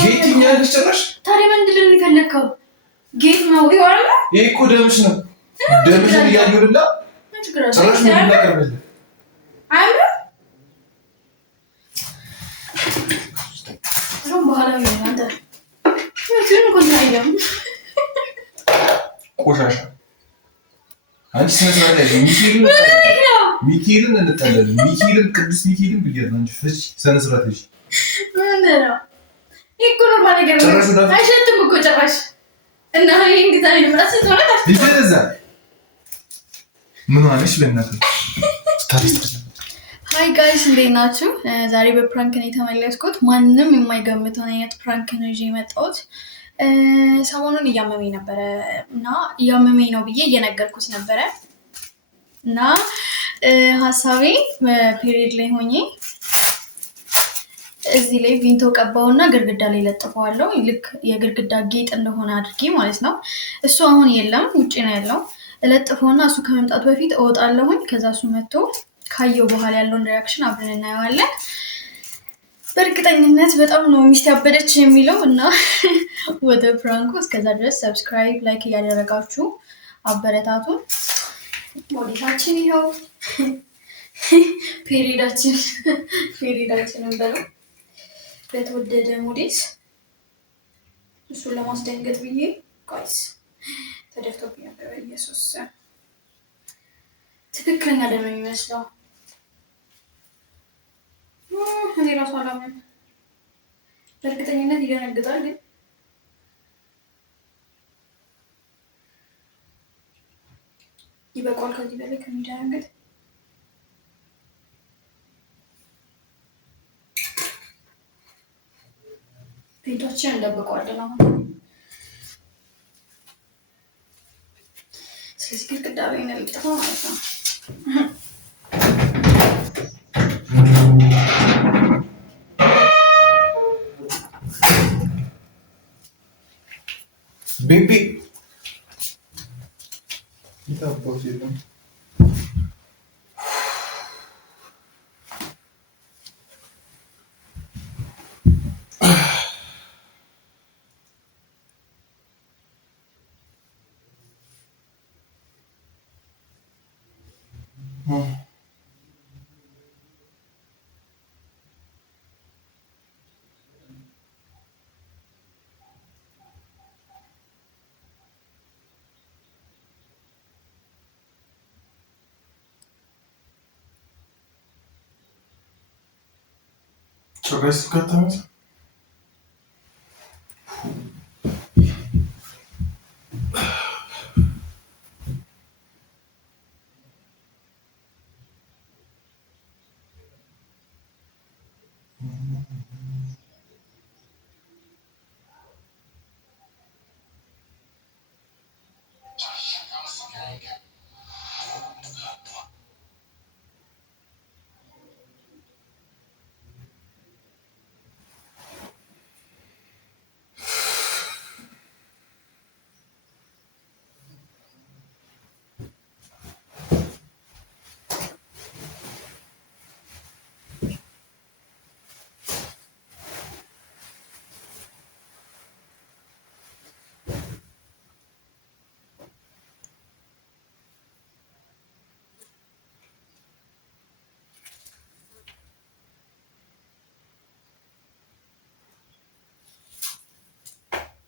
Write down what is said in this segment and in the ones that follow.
ጌት ይኛልሽ ጭራሽ። ታዲያ ምንድን ነው የፈለግከው? ጌት ነው ይዋል። ይሄ እኮ ደምሽ ነው። ደምሽን እያየሁልላ ጭራሽ ምን እናቀርበለ? አይምሮ ሮም በኋላ ነው አንተ ምን ኮንታይለም ቆሻሻ አንቺ ስነስርዓት ያለው ሚካኤልን እንጣለን። ሚካኤልን ቅዱስ ሚካኤልን ብያለሁ እንጂ ፍች ስነስርዓት እሺ ምንድን ነው ይሄ ነው ማለት ነው። አይሸትም እኮ ጭራሽ እና ይሄን ጊዜ አይደለም ስለሆነ ይደዛ ምን ሆነሽ በእናትህ ታሪስት ሃይ ጋይስ እንዴት ናችሁ? ዛሬ በፕራንክ ነው የተመለስኩት። ማንንም የማይገምተው አይነት ፕራንክ ነው ይዤ የመጣሁት። ሰሞኑን እያመመኝ ነበረ እና እያመመኝ ነው ብዬ እየነገርኩት ነበረ እና ሀሳቤ ፔሪድ ላይ ሆኜ እዚህ ላይ ቪንቶ ቀባውና ግድግዳ ላይ ለጥፈዋለሁ። ልክ የግድግዳ ጌጥ እንደሆነ አድርጌ ማለት ነው። እሱ አሁን የለም ውጪ ነው ያለው። ለጥፈውና እሱ ከመምጣቱ በፊት እወጣለሁኝ። ከዛ እሱ መጥቶ ካየው በኋላ ያለውን ሪያክሽን አብረን እናየዋለን። በእርግጠኝነት በጣም ነው ሚስት ያበደች የሚለው እና ወደ ፕራንኩ እስከዛ ድረስ ሰብስክራይብ፣ ላይክ እያደረጋችሁ አበረታቱን። ሞዴሳችን ይኸው ፔሪዳችንን በለው በተወደደ ሞዴስ እሱን ለማስደንገጥ ብዬ ጋይስ ተደፍቶብኝ ነበር። ኢየሱስ ትክክለኛ ደም ነው የሚመስለው። እኔ ራሱ አላምንም። በእርግጠኝነት ይደነግጣል ግን ይበቃል። ከዚህ በላይ ከሚደነግጥ ቤታችን እንደብቀዋለን አሁን። ስለዚህ ግድግዳ ላይ ነው የሚጠፋው ማለት ነው። ቤቢ ይታባው የለም ጭራሽ ከተመት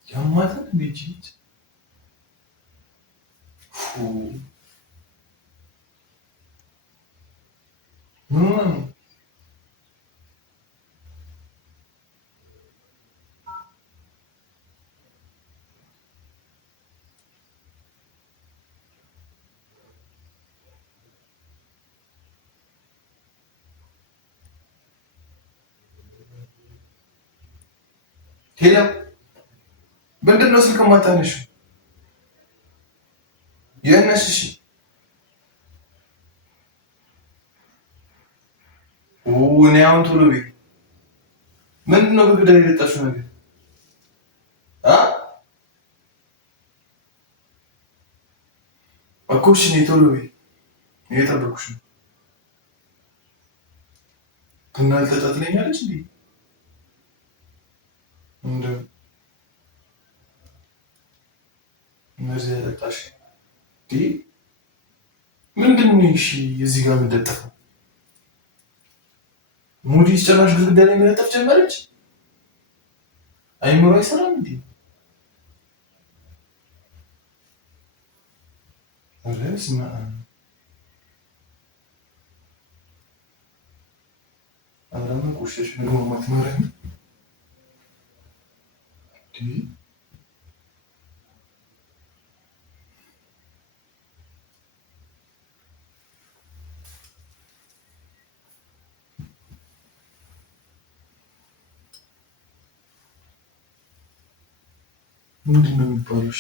ያማታል እንዴት ሄላ ምንድን ነው ስልክ ማታነሽ? የነሽ እኔ አሁን ቶሎ ቤት ምንድን ነው ግድግዳ ላይ የለጠፍሽው ነገር? እኮ እሺ ነይ ቶሎ ቤት እየጠበኩሽ ነው። ትናንት ትለኛለች እንዴ? እንደዚህ ያጠጣሽ ምንድን ነው? እሺ እዚህ ጋር የምትለጠፈው ሙዲስ ጭራሽ ግድግዳ ላይ መለጠፍ ጀመረች። አይምሮ አይሰራም እንዴ? ኧረ ስማ አብረን ቆሸሽ ምግብ ማትማረኝ ምንድን ነው የሚባለው?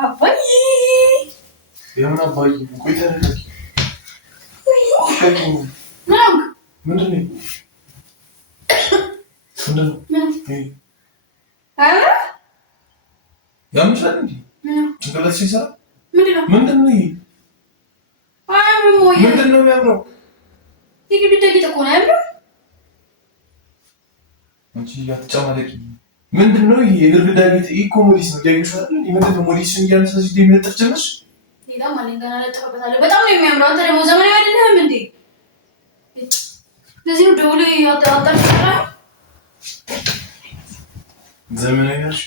አባዬ የምን አባዬ? ቆይ ተረጋጊ። ምንድን ነው? ያምሻል እንዴ? ጭንቅላት ሲሰራ ምንድን ነው ይሄ? ምንድን ነው የሚያምረው? የግድግዳ ጌጥ እኮ ነው ያምረው። አንቺ አትጨማለቂ። ምንድን ነው ይሄ? የግድግዳ ጌጥ እኮ ሞዴስ ነው። ያዩሽ አይደል? ምንድን ነው ሞዴስን እያነሳሽ የሚለጥፍ ጀመርሽ? ሌላ ማለኝ ገና ለጥፈበታለሁ። በጣም ነው የሚያምረው። አንተ ደግሞ ዘመናዊ አይደለህም እንዴ? ለዚህ ነው ደውሎ ያወጣው ይሰራ ዘመናዊ ነሽ።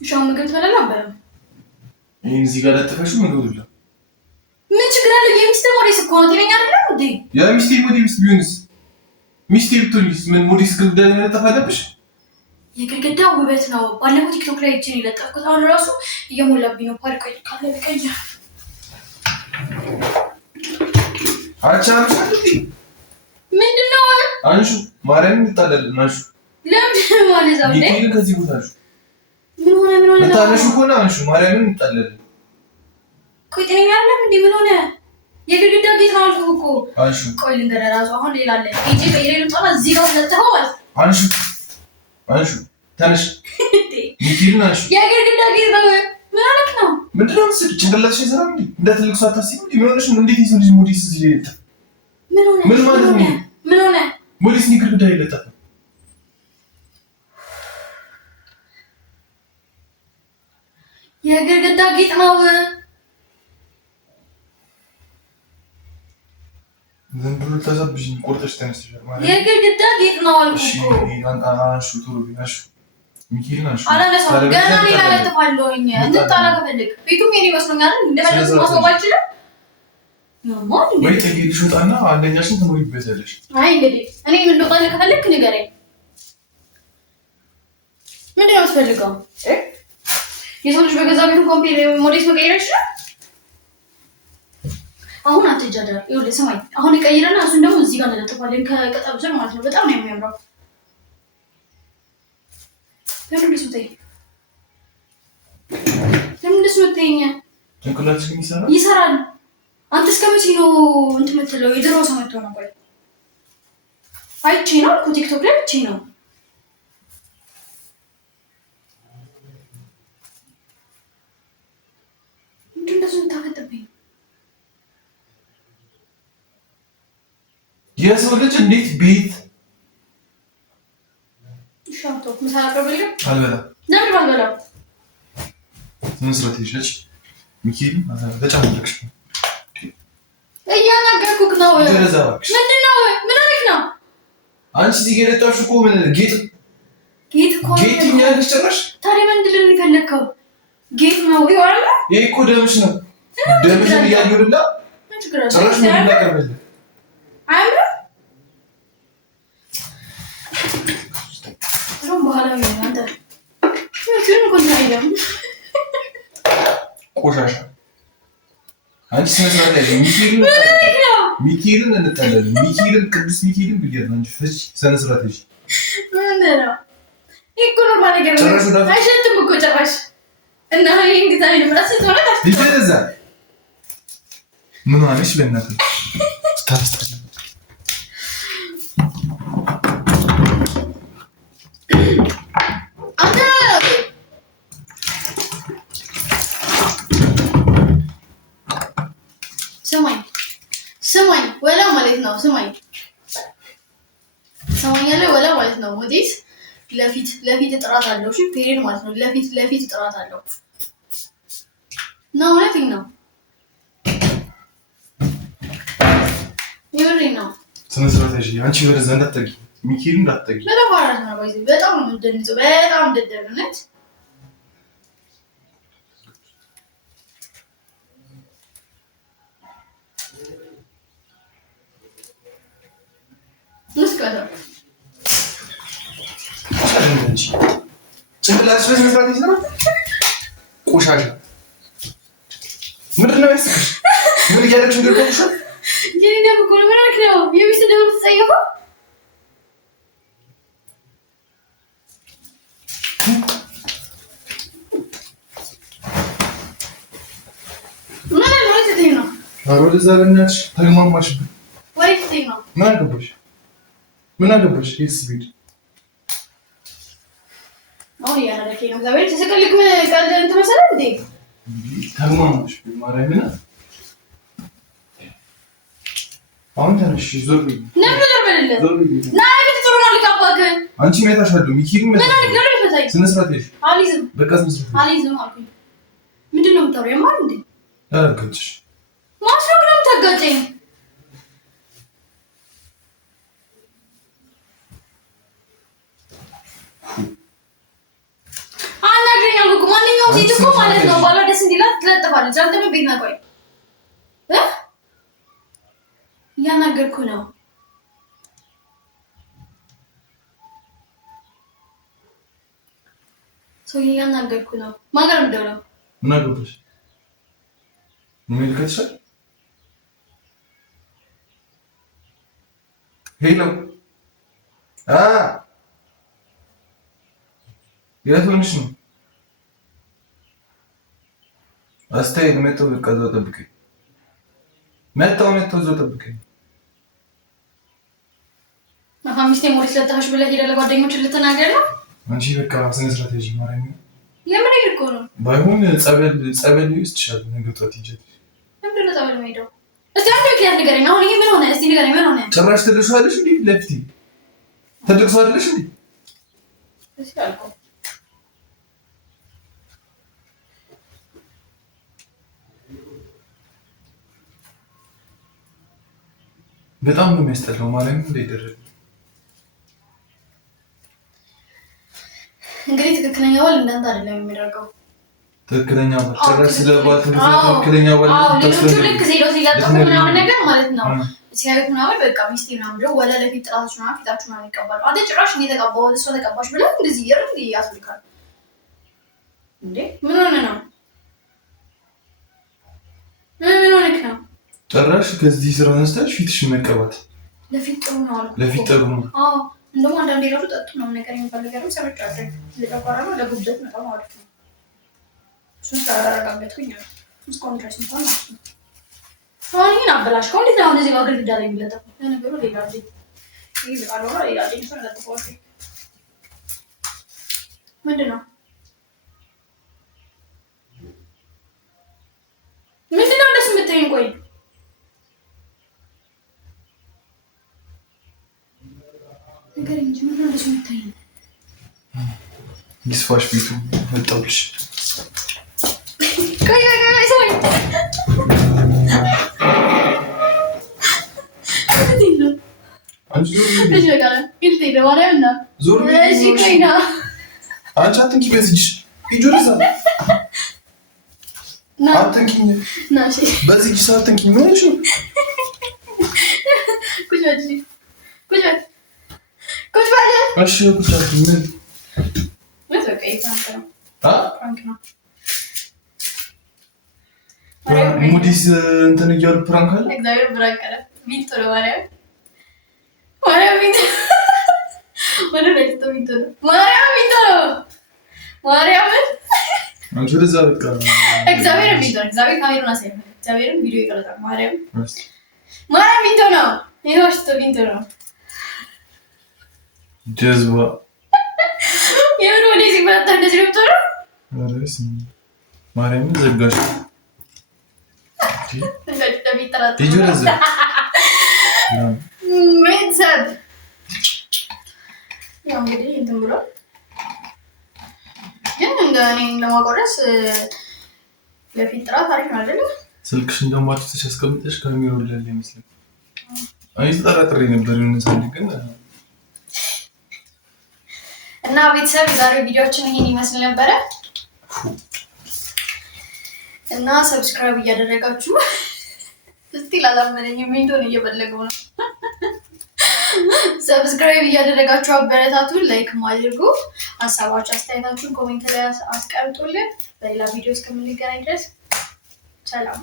ሻው ምግብ ትበላ ነበር። ይሄን እዚህ ጋር ለጥፈሽው ምግብ ብላ ምን ችግር አለ? የሚስቴ ሞዴስ እኮ ነው። ትለኛ አይደል እንዴ? ያ ሚስቴ ሞዴስ ቢሆንስ? ሚስቴ ብትሆንስ ምን ሞዴስ ግድግዳ ላይ መለጠፍ አለብሽ? የግድግዳ ውበት ነው። ባለፈው ቲክቶክ ላይ እጄን የለጠፍኩት አሁን ራሱ እየሞላብኝ ነው። ፓርክ ካለ በቀኛ አቻምሽ ምንድነው? አንሹ ማርያም እንጣለል ናሹ ለምን ማለት ነው? ይሄን ከዚህ ቦታ አንሹ። ምን ሆነ? ታነሹ ኮና አንሹ ማርያምን እንጣለል። ቆይ ጤነኛ አይደለም እንዴ? ምን ሆነ? የግድግዳ ጌጥ ነው አልኩህ እኮ አንሹ። ቆይ ልንገርህ ራሱ አሁን ሌላ አለ። እጄ በየሌሉ ጣላ እዚህ ጋር ለጥፈው ማለት አንሹ አንሹ ተነሽ። ይሄን አንሹ። የግድግዳ ጌጥ ነው። ምን አለክ ነው? ምንድነው ምስል ጭንቅላትሽ ይሰራል እንዴ? እንደ ትልቅ ሰው አታስቢም እንዴ? ምን ሆነሽ ነው? እንዴት ይዘው ልጅ ሞዴስ እዚህ ላይ ይለጠፍ? ምን ሆነ? ምን ማለት ነው? ምን ሆነ? ሞዴስ ግድግዳ ላይ ይለጠፍ? የግድግዳ ጌጥ ነው። ዝም ብሎ ተሰብሽ ቆርጠሽ ተነስተሻል ማለት ነው። የግድግዳ ጌጥ ነው አልኩህ እኮ። እሺ አንሹ ቶሎ ቢናሹ ሚኪል ናሹ አላነሳው ገና ሌላ ለጥፋለሁኝ። እንድታላ ከፈልክ ቤቱም የኔ ይመስሎኛል። እንደፈለኩ ማስዋብ አልችልም። ኖርማል ወይ ትሄድሽ ወጣና አንደኛሽን ትሞይበታለሽ። አይ እንግዲህ እኔ ምን እንደሆነ ከፈልክ ንገረኝ። ምንድን ነው የምትፈልገው? የሰው ልጅ በገዛ ቤቱ ኮምፒውተር ሞዴስ መቀየር ይችላል። አሁን አትጃጃር። ይኸውልህ ስማኝ፣ አሁን ይቀይረና እሱን ደግሞ እዚህ ጋር እንለጥፋለን ከቀጠብ ዘር ማለት ነው። በጣም ነው የሚያምረው። ለምን እንደምትተኝ ጭንቅላትሽ ግን ይሰራል ይሰራል። አንተ እስከ መቼ ነው እንትን የምትለው? የድሮ ሰው መጥቶ ነው። ቆይ አይቼ ነው እኮ ቲክቶክ ላይ አይቼ ነው። ምንድን ነው እንደዚህ የምታፈጥብኝ? የሰው ልጅ እንዴት ቤት ሻውቶ ምሳሌ አቀርብልኝ አልበላም። ለምን አልበላም? መስራት ይችላል። ሚኪል ተጨማለቅሽ እያናገርኩህ ነው። ምንድን ነው? ምን አለክ ነው? አንቺ እዚህ ጋር የለጣሽ እኮ ምን ጌጥ እኮ ጌጥ ያለሽ ጭራሽ። ታዲያ ምንድን ነው የፈለግከው? ጌጥ ነው ይዋል። ይሄ እኮ ደምሽ ነው። ደምሽን እያየሁላ ጭራሽ ምን እናቀርበልህ? አያምርም? ሮም በኋላ ነው አንተ ምን ኮንታይለም ቆሻሻ አንቺ ስነስርዓት ላይ ሚኪልን እንጣላለን። ሚኪልን ቅዱስ ሚኪልን ብያለሁ እንጂ ፍች ስነስርዓት ልጅ ምንድነው? ይሄ እኮ ነው ማለት ነው። አይሸትም እኮ ጭራሽ እና ይሄን ግዛኝ ነው ማለት ነው። ይደዛ ምን አለሽ? በእናትህ ታስተካክል ስማኝ ወላ ማለት ነው። ሰማኛለ ወላ ማለት ነው። ሞዴስ ለፊት ጥራት አለው። እሺ ፔሪድ ማለት ነው። ለፊት ጥራት አለው ነው ማለት ነው። ይወሪ ነው ስነ ስርዓት ያዥ። አንቺ ወደዛ እንዳትጠጊ፣ ሚኪን እንዳትጠጊ። በጣም ነው የምትደንዘው። በጣም ደደብነት ጭንቅላት ስለ ስነ ስርዓት ይዘራ ቆሻሻ ምንድን ነው ያስከሽ? ምን እያደረግሽ እንደሆነሽ ይሄ ደግሞ ኮሎራክ ነው። የሚስት ደግሞ ተጸየፈው አሮድ ዘበናች ተግማማሽ ወይስ ነው? ምን አገባሽ? ይስቢድ አሁን ያረከኝ ነው። ዛሬ ተሰቀልክ ምን ቀልድ እንት መሰለህ እንዴ? ተግማማሽ ማርያምን አሁን ተነሽ ዞር በይ። ነበር በለለ ና ለምን ጥሩ ነው ልቀባክ አንቺ ማይታሻለሁ ሚኪም ምን አድርገው ልፈታኝ ስነ ስርዓት ነሽ አሊዝም በቃ ስነ ስርዓት አሊዝም አልኩኝ። ምንድነው የምታወሪው? የማን እንዴ አረጋጭሽ ማስሮክ ነው የምታጋጨኝ? አናግረኝ አልኩ። ማንኛውም ሴት እኮ ማለት ነው ባሏ ደስ እንዲላት ትለጥፋለች። አንተ ምን ቤት ነህ? ቆይ እያናገርኩ ነው። ሰው እያናገርኩ ነው። ማገር እንደው ምን አገባሽ? ምን ይልከሻል? ሄሎ የት ሆነሽ ነው? አስተያየት መተው በቃ እዛው ጠብቀኝ። መተው እዛው ጠብቀኝ። ሚስቴ ሞሪስ ለታሽ ብለህ ሄደህ ለጓደኞችህ ልትናገር ነው? አንቺ በቃ ስነ ስርዓት ያዥ ማርያም። ለምን ይልኮ ነው? ባይሆን ጸበል ይወስድሻል። ነገ ጠዋት ይጀት ለምን ነው ጸበል የምሄደው? እስቲ አንተ ምክንያት ንገረኝ። አሁን ይሄ ምን ሆነ? እስቲ ንገረኝ ምን ሆነ? ጭራሽ ትደርሻለሽ እንዴ? ለፍቲ ትደርሻለሽ እንዴ? እሺ አልኩ። በጣም ነው የሚያስጠላው ማርያም። እንደይደረግ እንግዲህ ትክክለኛ ባል እንዳንተ አይደለም የሚያደርገው። ትክክለኛ ባል ጭራሽ ስለባል ትክክለኛ ባል ሌሎቹ ልክ ዜሮ ሲላጠፉ ምናምን ነገር ማለት ነው ሲያዩት ምናምን በቃ ሚስቴ ምናምን ብለው ወላ ለፊት ጥራታችሁ ምናምን ፊታችሁ ምናምን ይቀባሉ። አንተ ጭራሽ እኔ ተቀባሁ እሷ ተቀባሽ ብለህ እንደዚህ ይርም ያስልካል እንዴ? ምን ሆነ ነው? ምን ሆነክ ነው? ጭራሽ ከዚህ ስራ ነስተሽ ፊትሽን መቀባት ለፊት ጥሩ ነው አልኩ። ለፊት ጥሩ ነው። አዎ እንደውም አንዳንዴ ራሱ ጠጡ ነው ነገር የሚፈልገው ሰዎች አለ ለተቋራ ነው ለጉብደት ነው ማለት ነው። እሱን ታረጋግጡኝ ነው እስካሁን ድረስ እንኳን ማለት ነው። አሁን ይሄን አበላሽ ከሆነ እንዴት ነው እንደዚህ ጋር ግድግዳ ላይ የሚለጠፈው? ለነገሩ ሌላ አይደል ይሄ በቃ ነው ሌላ አይደል ተለጥፈው ምንድነው ምንድነው እንደሱ የምትይኝ? ቆይ ነገር እንጂ ምንድነው እንደሱ የምትይኝ? ይስፋሽ ቤቱ መጣውልሽ። ቆይ ሰውዬ አንቺ ዞር አንቺ አትንኪ፣ በዚህሽ ይጆርዛ አትንኪኝ፣ በዚህሽ አትንኪኝ። ምን ሆነሽ ነው? ቁጭ በል እሺ። ቁጭ አልኩኝ። ምን ሙዲስ እንትን እያሉ ፕራንክ አለ። እግዚአብሔር ብራንክ አለ። ቪክቶ ነው ማርያም አንቺ ወደዛ በቃ እግዚአብሔር ካሜራውን አሳይ። እግዚአብሔርን ቪዲዮ ይቀርጻል። ማርያም ቪዲዮ ነው። ይኸውሽ ቪዲዮ ነው። ጀዝባ የምን ወደዚህ መጣ? እንደዚህ ነው ተራ አረስ ማርያም ዘጋሽ። እንደዚህ ተቢታ ቤተሰብ ያው እንግዲህ እንትን ብሎ ግን እኔ ለማቆረስ ለፊት ጥራት አሪፍ ነው አይደል? ስልክሽን ደግሞ አጥተሽ አስቀምጠሽ ካሜራው ላይ ይመስላል። አይ ተጠራጥሬ ነበር የሆነ ግን እና ቤተሰብ ዛሬ ቪዲዮአችን ይሄን ይመስል ነበረ እና ሰብስክራይብ እያደረጋችሁ እስቲ ላላመነኝም እንደሆነ እየፈለገው ነው። ሰብስክራይብ እያደረጋችሁ አበረታቱን፣ ላይክ ማድርጉ፣ ሀሳባችሁ አስተያየታችሁን ኮሜንት ላይ አስቀምጡልን። በሌላ ቪዲዮ እስከምንገናኝ ድረስ ሰላም።